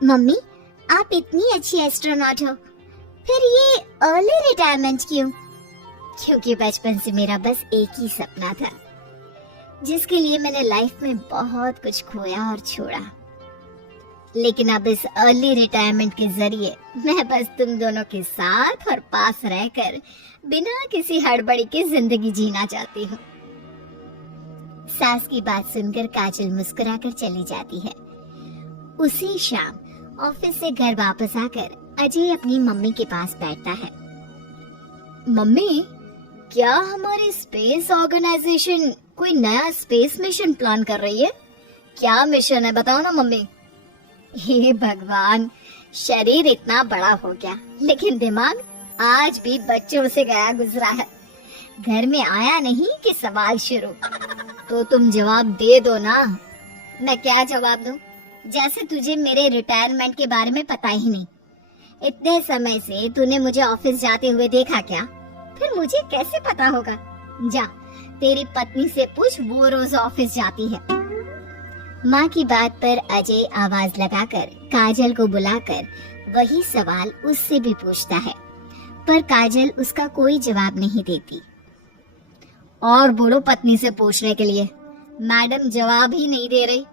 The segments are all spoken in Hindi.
मम्मी, आप इतनी अच्छी एस्ट्रोनॉट हो, फिर ये अर्ली रिटायरमेंट क्यों? क्योंकि बचपन से मेरा बस एक ही सपना था, जिसके लिए मैंने लाइफ में बहुत कुछ खोया और छोड़ा। लेकिन अब इस अर्ली रिटायरमेंट के जरिए मैं बस तुम दोनों के साथ और पास रहकर बिना किसी हड़बड़ी के जिंदगी जीना चाहती हूँ। सास की बात सुनकर काजल मुस्कुराकर चली जाती है। उसी शाम ऑफिस से घर वापस आकर अजय अपनी मम्मी के पास बैठता है। मम्मी, क्या हमारी स्पेस ऑर्गेनाइजेशन कोई नया स्पेस मिशन प्लान कर रही है? क्या मिशन है, बताओ ना मम्मी। हे भगवान, शरीर इतना बड़ा हो गया लेकिन दिमाग आज भी बच्चों से गया गुजरा है। घर में आया नहीं कि सवाल शुरू। तो तुम जवाब दे दो ना। मैं क्या जवाब दूं? जैसे तुझे मेरे रिटायरमेंट के बारे में पता ही नहीं। इतने समय से तूने मुझे ऑफिस जाते हुए देखा क्या? फिर मुझे कैसे पता होगा? जा, तेरी पत्नी से पूछ, वो रोज ऑफिस जाती है। माँ की बात पर अजय आवाज लगाकर काजल को बुलाकर वही सवाल उससे भी पूछता है, पर काजल उसका कोई जवाब नहीं देती। और बोलो पत्नी से पूछने के लिए, मैडम जवाब ही नहीं दे रही।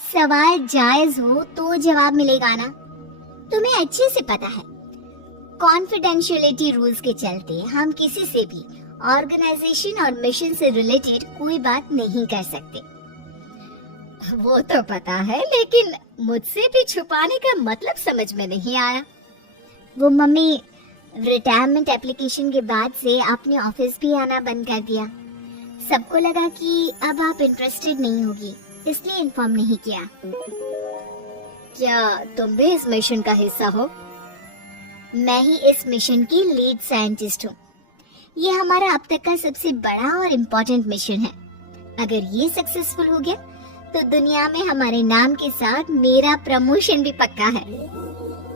सवाल जायज हो तो जवाब मिलेगा ना, तुम्हें अच्छे से पता है। कॉन्फिडेंशियलिटी रूल्स के चलते हम किसी से भी ऑर्गेनाइजेशन और मिशन से रिलेटेड कोई बात नहीं कर सकते। वो तो पता है, लेकिन मुझसे भी छुपाने का मतलब समझ में नहीं आया। वो मम्मी, रिटायरमेंट एप्लीकेशन के बाद से आपने ऑफिस भी आना बंद कर दिया। सबको लगा कि अब आप इंटरेस्टेड नहीं होगी, इसलिए इन्फॉर्म नहीं किया। क्या तुम भी इस मिशन का हिस्सा हो? मैं ही इस मिशन की लीड साइंटिस्ट हूँ। ये हमारा अब तक का सबसे बड़ा और इम्पोर्टेंट मिशन है। अगर ये सक्सेसफुल हो गया तो दुनिया में हमारे नाम के साथ मेरा प्रमोशन भी पक्का है।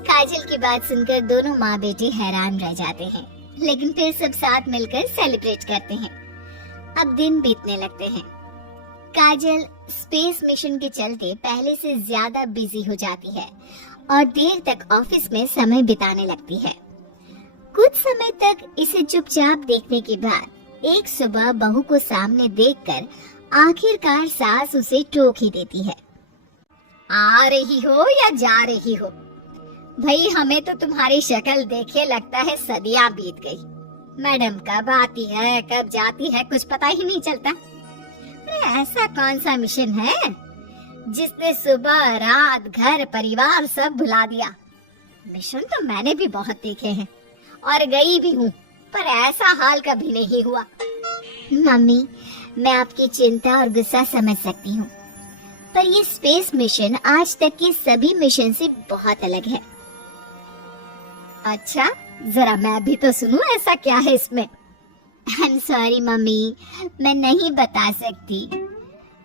काजल की बात सुनकर दोनों माँ बेटे हैरान रह जाते हैं, लेकिन फिर सब साथ मिलकर सेलिब्रेट करते हैं। अब दिन बीतने लगते हैं। काजल स्पेस मिशन के चलते पहले से ज्यादा बिजी हो जाती है और देर तक ऑफिस में समय बिताने लगती है। कुछ समय तक इसे चुपचाप देखने के बाद एक सुबह बहू को सामने देखकर आखिरकार सास उसे टोक ही देती है। आ रही हो या जा रही हो? भाई, हमें तो तुम्हारी शक्ल देखे लगता है सदियां बीत गई। मैडम कब आती है कब जाती है कुछ पता ही नहीं चलता। ऐसा कौन सा मिशन है जिसने सुबह रात घर परिवार सब भुला दिया? मिशन तो मैंने भी बहुत देखे हैं और गई भी हूँ, पर ऐसा हाल कभी नहीं हुआ। मम्मी, मैं आपकी चिंता और गुस्सा समझ सकती हूँ, पर ये स्पेस मिशन आज तक के सभी मिशन से बहुत अलग है। अच्छा, जरा मैं भी तो सुनूं, ऐसा क्या है इसमें? आई एम सॉरी मम्मी, मैं नहीं बता सकती।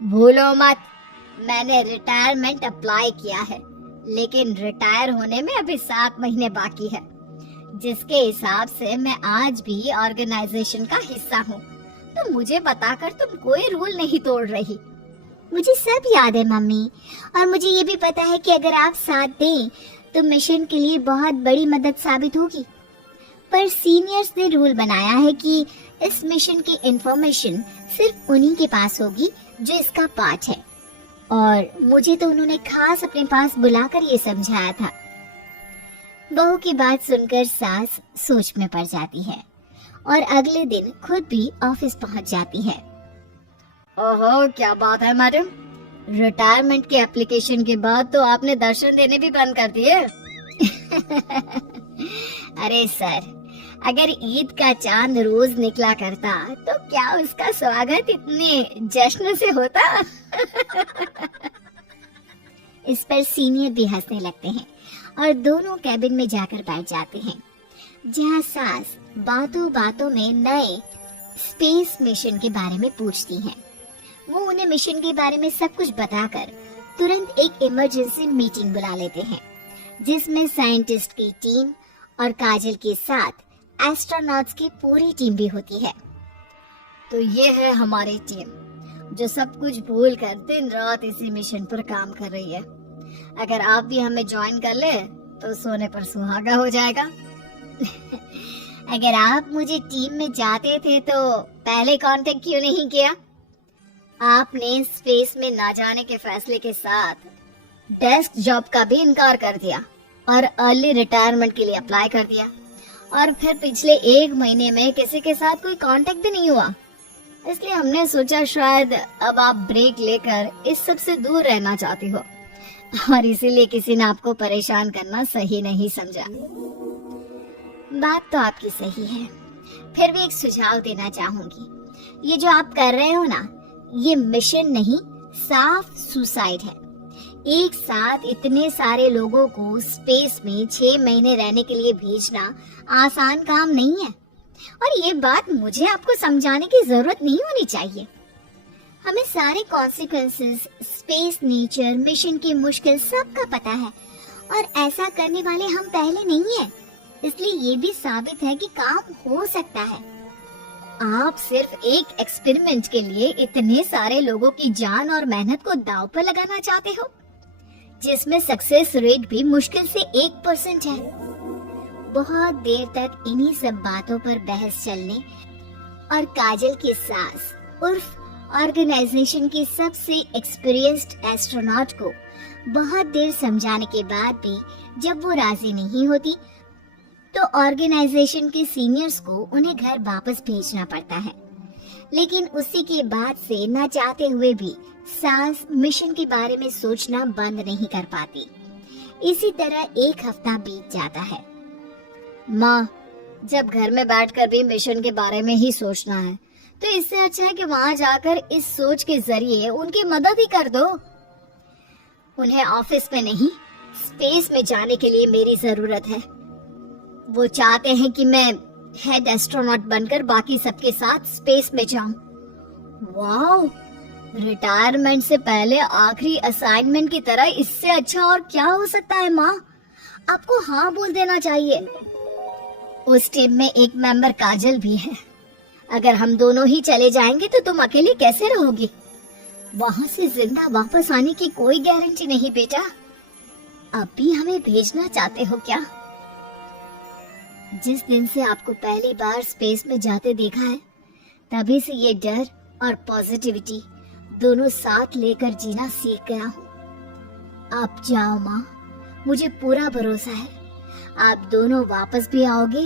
भूलो मत, मैंने रिटायरमेंट अप्लाई किया है, लेकिन रिटायर होने में अभी 7 महीने बाकी है, जिसके हिसाब से मैं आज भी ऑर्गेनाइजेशन का हिस्सा हूँ। तो मुझे बताकर तुम कोई रूल नहीं तोड़ रही। मुझे सब याद है मम्मी, और मुझे ये भी पता है कि अगर आप साथ दें तो मिशन के लिए बहुत बड़ी मदद साबित होगी। पर सीनियर्स ने रूल बनाया है कि इस मिशन की इंफॉर्मेशन सिर्फ उन्हीं के पास होगी जो इसका पार्ट है, और मुझे तो उन्होंने खास अपने पास बुलाकर ये समझाया था। बहू की बात सुनकर सास सोच में पड़ जाती है और अगले दिन खुद भी ऑफिस पहुंच जाती है। ओहो, क्या बात है मैडम, रिटायरमेंट के एप्लीकेशन के बाद तो आपने दर्शन देने भी बंद कर दिए। अरे सर, अगर ईद का चांद रोज निकला करता तो क्या उसका स्वागत इतने जश्न से होता? इस पर सीनियर भी हंसने लगते हैं और दोनों कैबिन में जाकर बैठ जाते हैं, जहां सास बातों बातों में नए स्पेस मिशन के बारे में पूछती हैं। वो उन्हें मिशन के बारे में सब कुछ बताकर तुरंत एक इमरजेंसी मीटिंग बुला लेते हैं, जिसमें साइंटिस्ट की टीम और काजल के साथ एस्ट्रोनॉट्स की पूरी टीम भी होती है। तो ये है हमारी टीम, जो सब कुछ भूल कर दिन रात इसी मिशन पर काम कर रही है। अगर आप भी हमें ज्वाइन कर ले तो सोने पर सुहागा हो जाएगा। अगर आप मुझे टीम में जाते थे तो पहले कांटेक्ट क्यों नहीं किया? आपने स्पेस में ना जाने के फैसले के साथ डेस्क जॉब का भी इनकार कर दिया और अर्ली रिटायरमेंट के लिए अप्लाई कर दिया, और फिर पिछले 1 महीने में किसी के साथ कोई कांटेक्ट भी नहीं हुआ। इसलिए हमने सोचा शायद अब आप ब्रेक लेकर इस सब से दूर रहना चाहती हो, और इसीलिए किसी ने आपको परेशान करना सही नहीं समझा। बात तो आपकी सही है, फिर भी एक सुझाव देना चाहूंगी। ये जो आप कर रहे हो ना, ये मिशन नहीं, साफ सुसाइड है। एक साथ इतने सारे लोगों को स्पेस में 6 महीने रहने के लिए भेजना आसान काम नहीं है, और ये बात मुझे आपको समझाने की जरूरत नहीं होनी चाहिए। हमें सारे कॉन्सिक्वेंसेस, स्पेस, नेचर, मिशन की मुश्किल सबका पता है, और ऐसा करने वाले हम पहले नहीं है। इसलिए ये भी साबित है कि काम हो सकता है। आप सिर्फ एक एक्सपेरिमेंट के लिए इतने सारे लोगों की जान और मेहनत को दांव पर लगाना चाहते हो, जिसमें सक्सेस रेट भी मुश्किल से 1% है। बहुत देर तक इन्हीं सब बातों पर बहस चलने और काजल की सास उर्फ ऑर्गेनाइजेशन की सबसे एक्सपीरियंस्ड एस्ट्रोनॉट को बहुत देर समझाने के बाद भी जब वो राजी नहीं होती, तो ऑर्गेनाइजेशन के सीनियर्स को उन्हें घर वापस भेजना पड़ता है। लेकिन उसी के बाद से न चाहते हुए भी सास मिशन के बारे में सोचना बंद नहीं कर पाती। इसी तरह 1 हफ्ता बीत जाता है। माँ, जब घर में बैठकर भी मिशन के बारे में ही सोचना है, तो इससे अच्छा है कि वहाँ जाकर इस सोच के जरिए उनकी मदद ही कर दो। उन्हें ऑफिस में नहीं, स्पेस में जाने के लिए मेरी जरूरत है। वो चाहते हैं कि मैं हेड एस्ट्रोनॉट बनकर बाकी सबके साथ स्पेस में जाऊं। वाओ, रिटायरमेंट से पहले आखिरी असाइनमेंट की तरह इससे अच्छा और क्या हो सकता है माँ? आपको हाँ बोल देना चाहिए। उस टीम में एक मेंबर काजल भी है। अगर हम दोनों ही चले जाएंगे तो तुम अकेले कैसे रहोगी? वहाँ से जिंदा वापस आने की कोई गारंटी नहीं बेटा। अब भी हमें भेजना चाहते हो क्या? जिस दिन से आपको पहली बार स्पेस में जाते देखा है, तभी से ये डर और पॉजिटिविटी दोनों साथ लेकर जीना सीख गया हूँ। आप जाओ माँ, मुझे पूरा भरोसा है आप दोनों वापस भी आओगे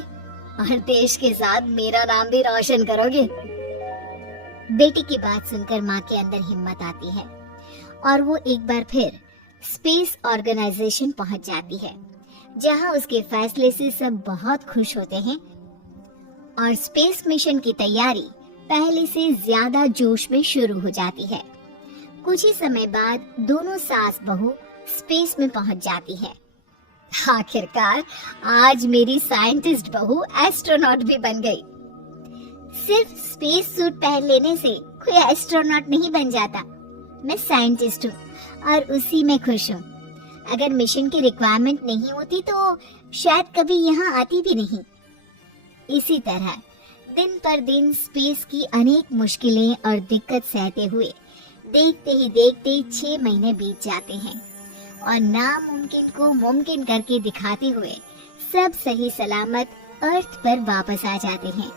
और देश के साथ मेरा नाम भी रोशन करोगे। बेटी की बात सुनकर माँ के अंदर हिम्मत आती है और वो एक बार फिर स्पेस ऑर्गेनाइजेशन पहुंच जाती है, जहां उसके फैसले से सब बहुत खुश होते हैं और स्पेस मिशन की तैयारी पहले से ज्यादा जोश में शुरू हो जाती है। कुछ ही समय बाद दोनों सास बहू स्पेस में पहुंच जाती है। आखिरकार आज मेरी साइंटिस्ट बहू एस्ट्रोनॉट भी बन गई। सिर्फ स्पेस सूट पहन लेने से कोई एस्ट्रोनॉट नहीं बन जाता। मैं साइंटिस्ट हूँ और उसी में खुश हूँ। अगर मिशन की रिक्वायरमेंट नहीं होती तो शायद कभी यहाँ आती भी नहीं। इसी तरह दिन पर दिन स्पेस की अनेक मुश्किलें और दिक्कत सहते हुए देखते ही देखते 6 महीने बीत जाते हैं और नामुमकिन को मुमकिन करके दिखाते हुए सब सही सलामत अर्थ पर वापस आ जाते हैं,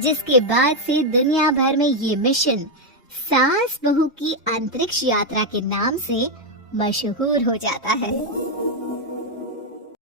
जिसके बाद से दुनिया भर में ये मिशन सास बहू की अंतरिक्ष यात्रा के नाम से मशहूर हो जाता है।